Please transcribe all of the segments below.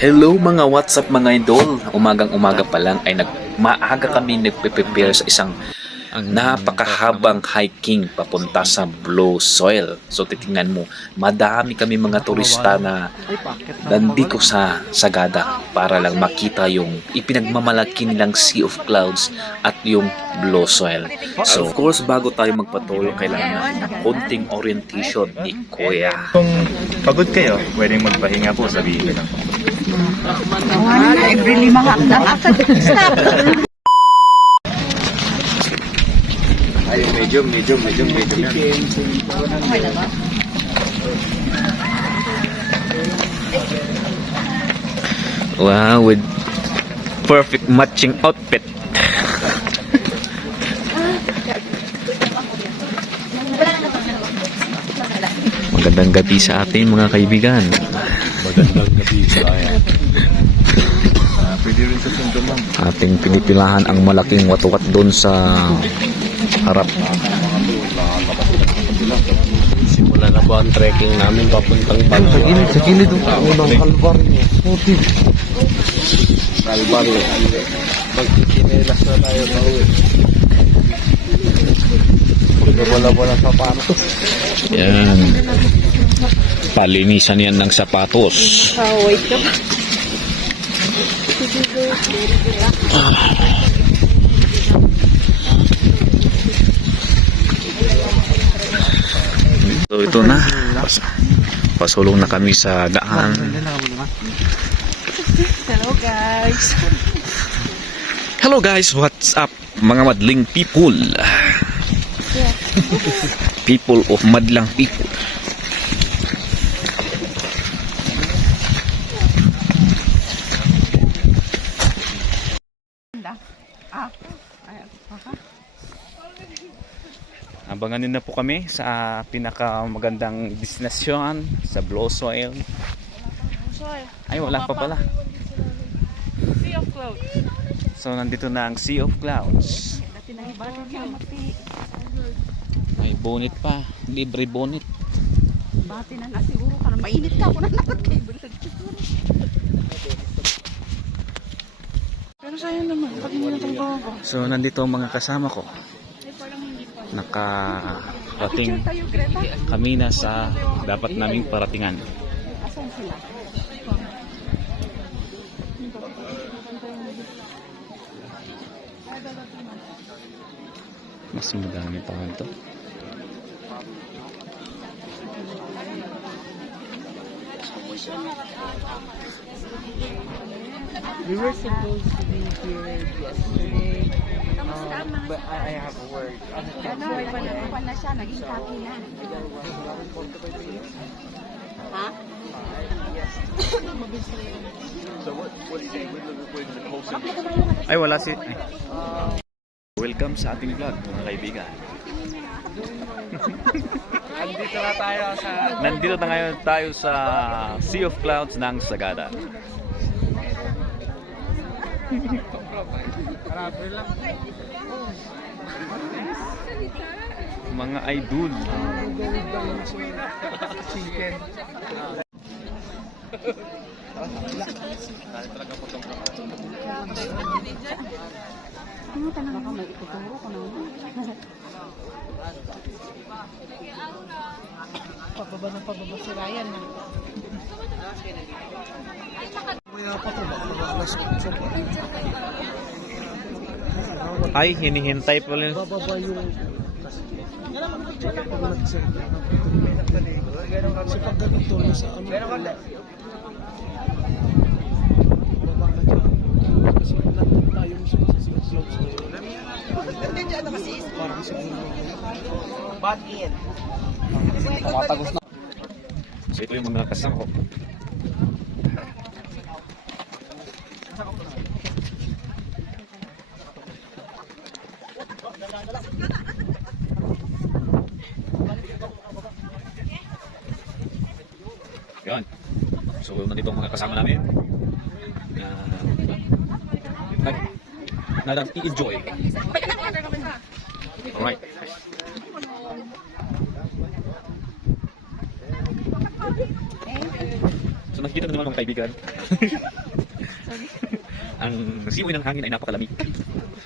Hello mga WhatsApp mga idol. Umagang-umaga pa lang ay maaga kami nagpe-prepare sa isang napakahabang hiking papunta sa Blue Soil. So titingnan mo, madami kami mga turista na nandito sa Sagada para lang makita yung ipinagmamalaki nilang Sea of Clouds at yung Blue Soil. So of course, bago tayo magpatuloy, kailangan natin ng konting orientation ni Kuya. Kung pagod kayo, pwedeng magpahinga po, sabihin ko lang. Every 5 hakbang. Stop! Ay, medyo na. Okay na ba? Wow, with perfect matching outfit. Magandang gabi sa atin mga kaibigan. Magandang gabi sa ayan. Pwede rin sa sundo, ma'am. Ating pinipilahan ang malaking watuwat doon sa harap. Simula na po ang trekking namin papuntang Banto. Sa kilid ng unang kalbaryo. Puti. Kalbaryo. Pagkikinelas na tayo na uwi. Wala sapatos. Yan. Palinisan yan ng sapatos. Wait ka ba? So ito na. Pasulong na kami sa daan. Hello guys. Hello guys, what's up mga madling people? People of madlang people. Abanganin na po kami sa pinakamagandang destinasyon sa Blue Soil. Ay, wala pa pala. Sea of Clouds. So, nandito na ang Sea of Clouds. May bonnet pa. Libre bonnet. Bati na na siguro ka na. Mainit ka. Ako na nakot kayo. Bulag siguro. Pero sayang naman. Pag hindi na itong bago. So, nandito ang mga kasama ko. Nakarating Tayo, Greta. kami na sa dapat naming paratingan. Asan sila? Mas madami pa ito. We were supposed to be here yesterday, but I have work. Ano, iwan na siya. Naging taki na. Ha? Ay, wala si... Ay. Welcome sa ating vlog, mga kaibigan. Andito na tayo sa... Nandito na ngayon tayo sa Sea of Clouds ng Sagada. Mga idol. Chicken. Ano tanong ako? May ituturo ko na. Pababa si Ryan na. Kaya pa ito ba? Alas 8 pa. Ay, hinihintay pa rin. Bababa yung... Kasi pag ganito, nasa ano... Baba ka dyan. Kasi nandun tayo mismo sa Sea of Clouds ngayon. Parang siguro... Bakit? Tumatagos na. So ito yung mga kasama ko. Yan. So nandito ang mga kasama namin na nag-i-enjoy. Alright. So So nakikita na naman mga kaibigan. Ang simoy ng hangin ay napakalamig.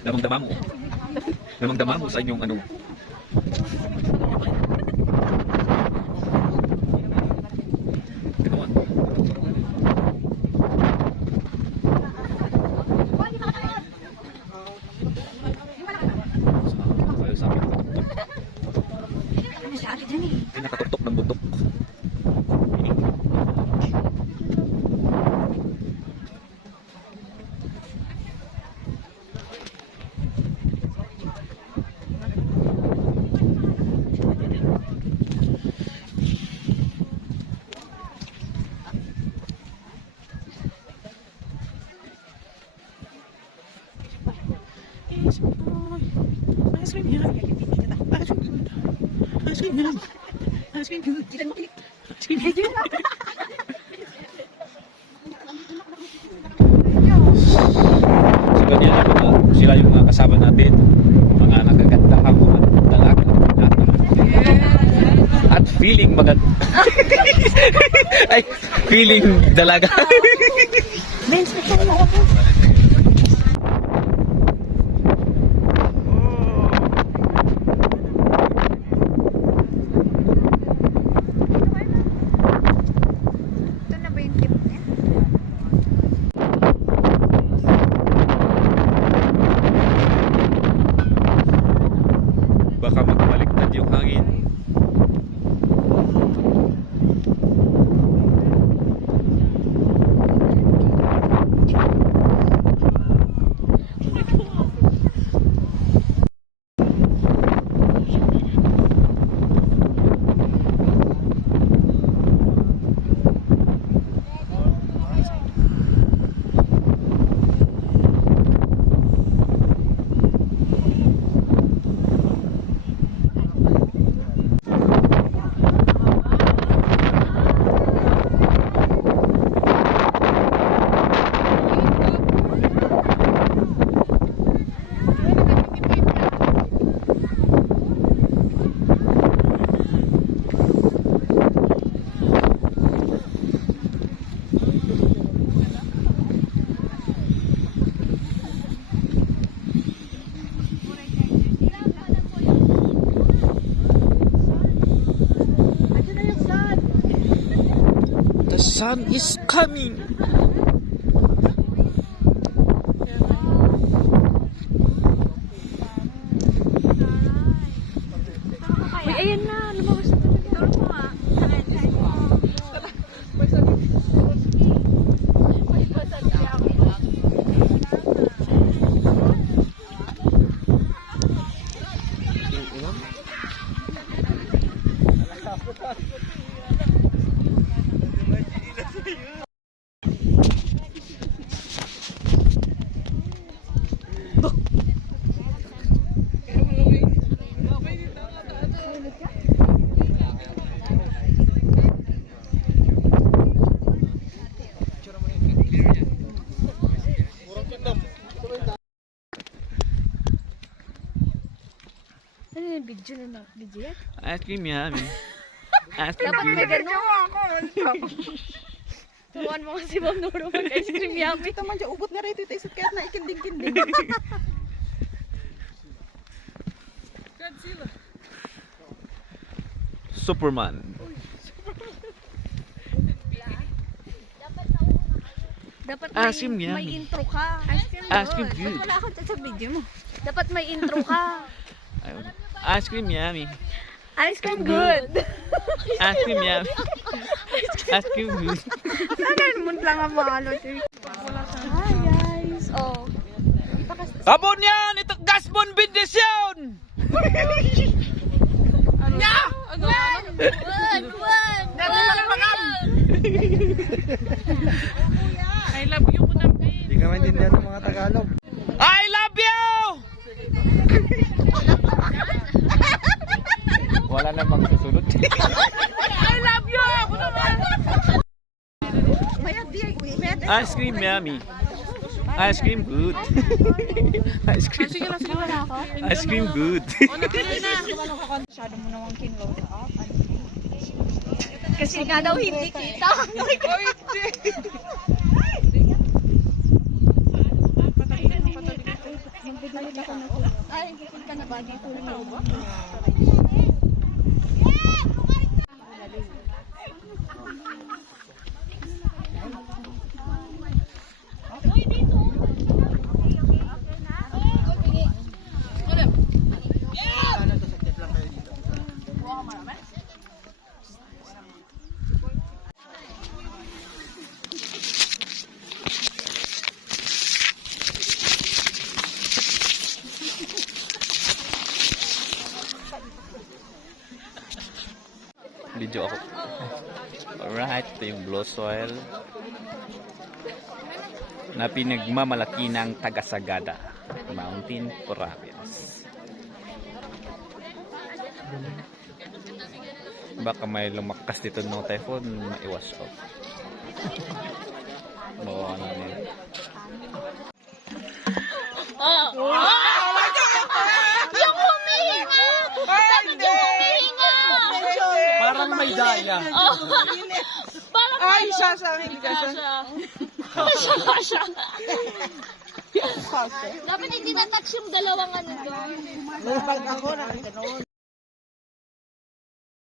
Damang-dama mo. Damang-dama mo sa inyong ano. Tingnan mo. Sa akin nakatutok. Ay, nakatutok ng bundok. So ganyan ang sila yung mga kasama natin, mga nagagandahang mga dalaga at feeling mga ay feeling dalaga. Ito na ba yung tip niya? Baka magbaliktad yung hangin. The sun is coming. Uy, ayan na. Lumabas na talaga. Turo ko nga. Ano yung video na video yan? Ice cream yummy. Ice cream Dapat may good. gano'n. Tuwan mo kasi Ma'am Nuro mag-ice cream yummy. Ito man dyan, ubot nga rin ito isot kahit na ikinding-kinding. Superman. Dapat Ice cream may yummy. intro ka. Ice cream Ice cream good. Wala ako sa video mo. Dapat may intro ka. Ice cream yummy. Ice cream good. Ice cream yummy. Ice cream good. Ano mo lang ang mga Hi guys. Oh. Sabon yan! Ito gasbon bindisyon! I love you po namin. Hindi ka maintindihan ng mga Tagalog. I love you! Wala namang susunod. I love you. Ako naman. Ice cream yummy. Ice cream good. Ice cream. Ice cream good. Masyado mo namang kinload up. Kasi nga daw hindi kita. Ay, pupunta na ba dito? Video ako. Alright, ito yung Blue Soil na pinagmamalaki ng Tagasagada Mountain Province. Baka may lumakas dito ng typhoon, maiwas off. Bawa na nila. Yung humihinga! Sabi niyo humihinga! Parang may daya. Parang Ay, siya sa akin. Kasha. Dapat hindi na-touch yung dalawang ano doon. Pag ako nakita noon.